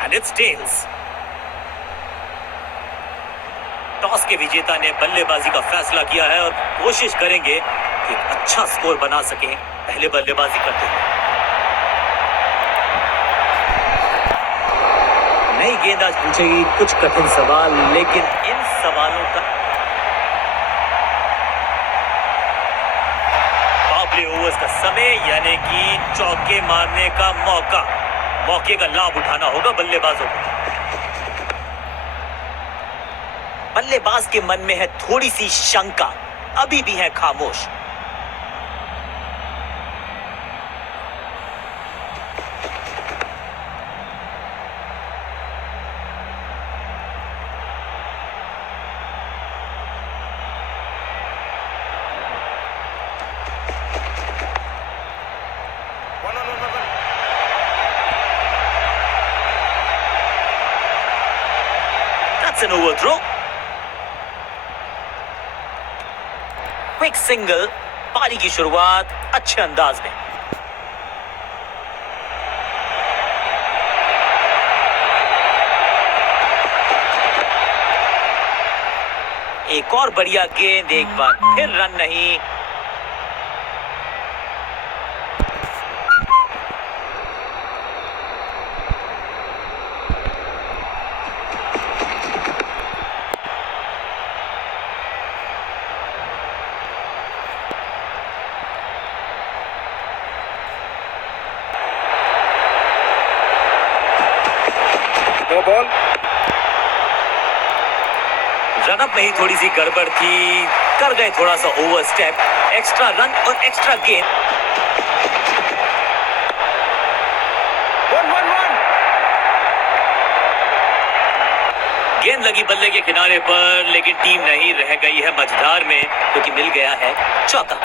And it's tales. Toss के विजेता ने बल्लेबाजी का फैसला किया है और कोशिश करेंगे कि अच्छा स्कोर बना सकें पहले बल्लेबाजी करते हुए। नई गेंद आज पूछेगी कुछ कठिन सवाल, लेकिन इन सवालों का पावले ओवर्स का समय यानी कि चौके मारने का मौके का लाभ उठाना होगा बल्लेबाजों को। बल्लेबाज के मन में है थोड़ी सी शंका, अभी भी है खामोश। That's an overthrow. Quick single, पारी की शुरुआत अच्छे अंदाज में। एक और बढ़िया गेंद, एक बार फिर रन नहीं। No ball. रनअप में ही थोड़ी सी गड़बड़ थी, कर गए थोड़ा सा ओवर स्टेप। एक्स्ट्रा रन और एक्स्ट्रा गेंद। गेंद लगी बल्ले के किनारे पर, लेकिन टीम नहीं रह गई है मझधार में, क्योंकि मिल गया है चौका।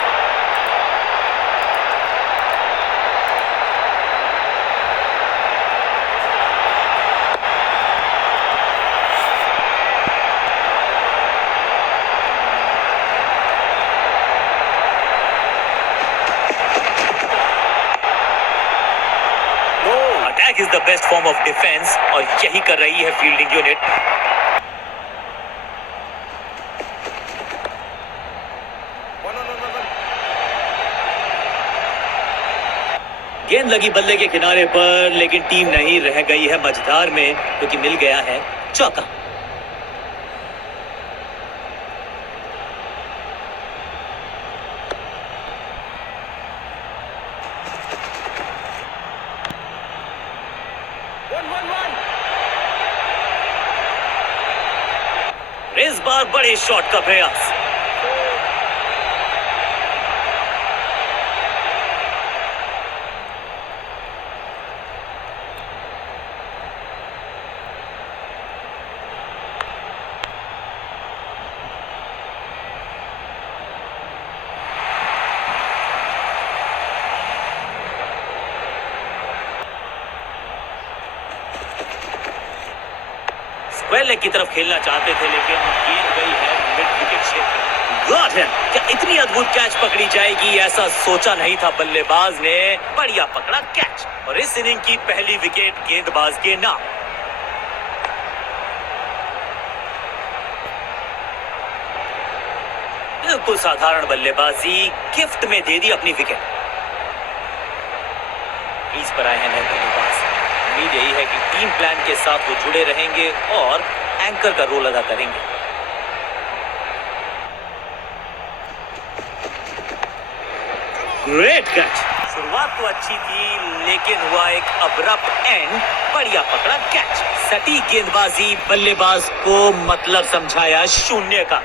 Attack is the best form of defence, और यही कर रही है फील्डिंग यूनिट। गेंद लगी बल्ले के किनारे पर, लेकिन टीम नहीं रह गई है मझधार में, क्योंकि मिल गया है चौका। इस बार बड़े शॉट का प्रयास। स्क्वायर लेग की तरफ खेलना चाहते थे, लेकिन गेंद गई है मिड विकेट क्षेत्र। Got him. क्या इतनी अद्भुत कैच पकड़ी जाएगी, ऐसा सोचा नहीं था बल्लेबाज ने। बढ़िया पकड़ा कैच, और इस इनिंग की पहली विकेट गेंदबाज के नाम। बिल्कुल साधारण बल्लेबाजी, गिफ्ट में दे दी अपनी विकेट। क्रीज पर आए हैं नए बल्लेबाज। उम्मीद यही है कि टीम प्लान के साथ वो जुड़े रहेंगे और एंकर का रोल अदा करेंगे। Great catch. शुरुआत तो अच्छी थी, लेकिन हुआ एक अब्रप्ट एंड। बढ़िया पकड़ा कैच। सटीक गेंदबाजी, बल्लेबाज को मतलब समझाया शून्य का।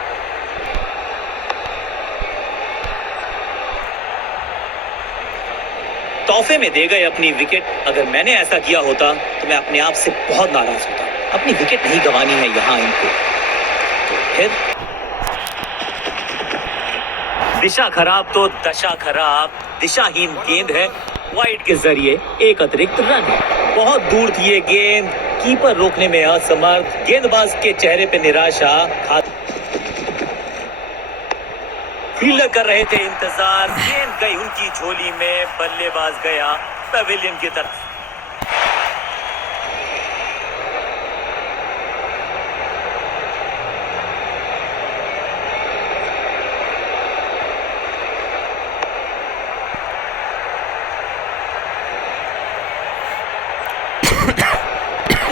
तोहफे में दे गए अपनी विकेट। अगर मैंने ऐसा किया होता तो मैं अपने आप से बहुत नाराज होता। अपनी विकेट नहीं गंवानी है यहाँ इनको। तो फिर दिशा खराब तो दशा खराब। दिशाहीन गेंद है, वाइड के जरिए एक अतिरिक्त रन है। बहुत दूर थी ये गेंद, कीपर रोकने में असमर्थ। गेंदबाज के चेहरे पे निराशा। फील्डर कर रहे थे इंतजार। गेंद गई उनकी झोली में, बल्लेबाज गया पवेलियन की तरफ।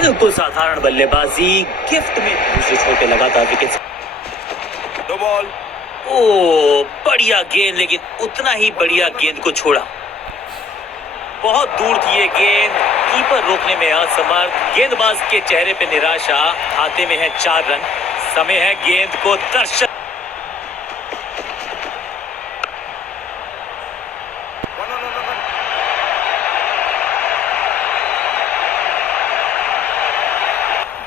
बिल्कुल साधारण बल्लेबाजी, गिफ्ट में दूसरे छोर पे लगातार विकेट। No ball. ओ बढ़िया गेंद, लेकिन उतना ही बढ़िया गेंद को छोड़ा। बहुत दूर थी ये गेंद, कीपर रोकने में असमर्थ। गेंदबाज के चेहरे पे निराशा। खाते में है 4 रन। समय है गेंद को दर्शन।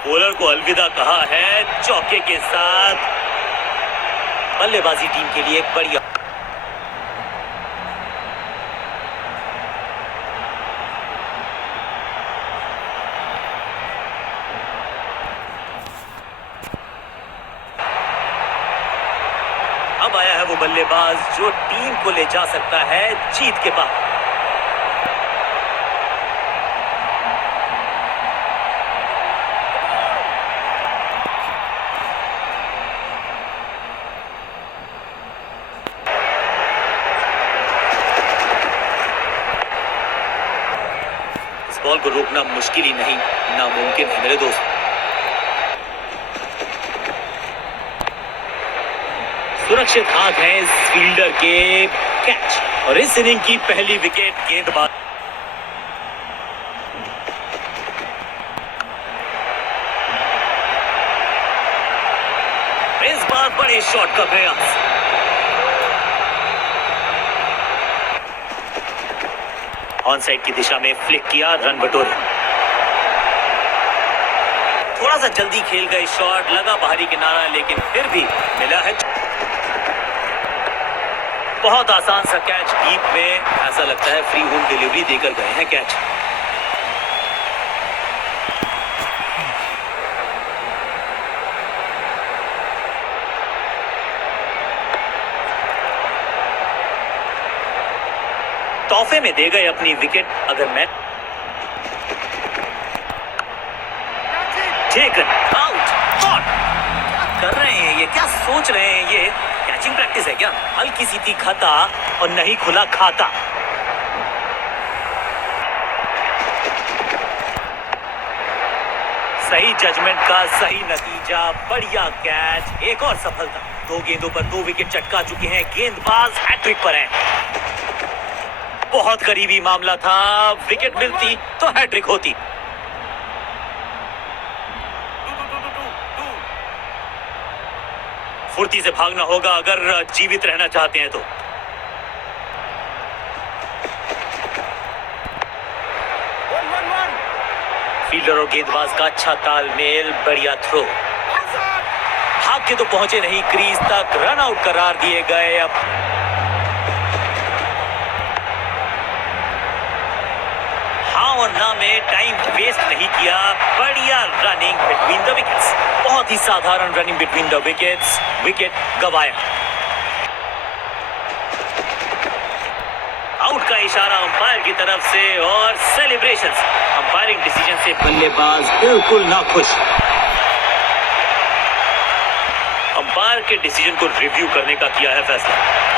बॉलर को अलविदा कहा है चौके के साथ। बल्लेबाजी टीम के लिए एक बढ़िया। अब आया है वो बल्लेबाज जो टीम को ले जा सकता है जीत के बाद। इस बॉल को रोकना मुश्किल ही नहीं, नामुमकिन है मेरे दोस्त। सुरक्षित हाथ है इस फील्डर के। कैच, और इस इनिंग की पहली विकेट गेंदबाज। इस बार बड़े शॉट का प्रयास। ऑन साइड की दिशा में फ्लिक किया, रन बटोरे। थोड़ा सा जल्दी खेल गए शॉट, लगा बाहरी किनारा, लेकिन फिर भी मिला है। बहुत आसान सा कैच, डीप में। ऐसा लगता है फ्री होम डिलीवरी देकर गए हैं कैच। तोहफे में दे गए अपनी विकेट। अगर मैं टेकन आउट, क्या कर रहे हैं ये, क्या सोच रहे हैं ये? कैचिंग प्रैक्टिस है क्या? हल्की सी थी खता और नहीं खुला खाता। सही जजमेंट का सही नतीजा, बढ़िया कैच, एक और सफलता। 2 गेंदों पर 2 विकेट चटका चुके हैं गेंदबाज, हैट्रिक पर हैं। बहुत करीबी मामला था, विकेट मिलती तो हैट्रिक होती। फुर्ती से भागना होगा अगर जीवित रहना चाहते हैं तो। फील्डर और गेंदबाज का अच्छा तालमेल, बढ़िया थ्रो। भाग के तो पहुंचे नहीं क्रीज तक, रन आउट करार दिए गए। अब हाँ और ना में टाइम वेस्ट नहीं किया, बढ़िया रनिंग बिटवीन द विकेट्स। बहुत ही साधारण running between the wickets, wicket गवाया। आउट का इशारा अंपायर की तरफ से और सेलिब्रेशंस। अंपायरिंग डिसीजन से बल्लेबाज बिल्कुल नाखुश। अंपायर के डिसीजन को रिव्यू करने का किया है फैसला।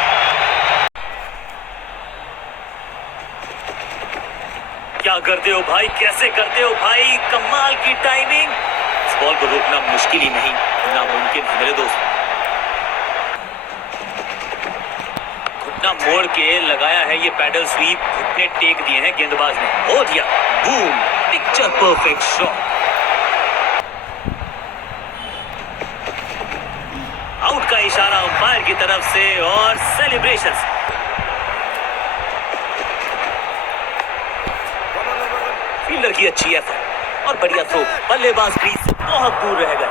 क्या करते हो भाई, कैसे करते हो भाई, कमाल की टाइमिंग। इस बॉल को रोकना मुश्किल ही नहीं, नामुमकिन है मेरे दोस्त। घुटना मोड़ के लगाया है ये पैडल स्वीप, घुटने टेक दिए हैं गेंदबाज ने। हो दिया, boom, picture perfect shot. Out का इशारा अंपायर की तरफ से और सेलिब्रेशंस। फील्डर की अच्छी एफर्ट और बढ़िया थ्रो, बल्लेबाज क्रीज से बहुत दूर रह गए।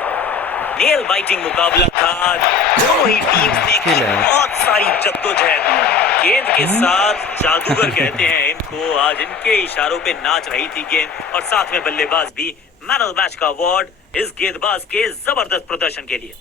नेल बाइटिंग मुकाबला था, दोनों ही टीम्स ने की बहुत सारी जद्दोजहद। गेंद के साथ जादूगर कहते हैं इनको, आज इनके इशारों पे नाच रही थी गेंद, और साथ में बल्लेबाज भी। मैन ऑफ द मैच का अवार्ड इस गेंदबाज के जबरदस्त प्रदर्शन के लिए।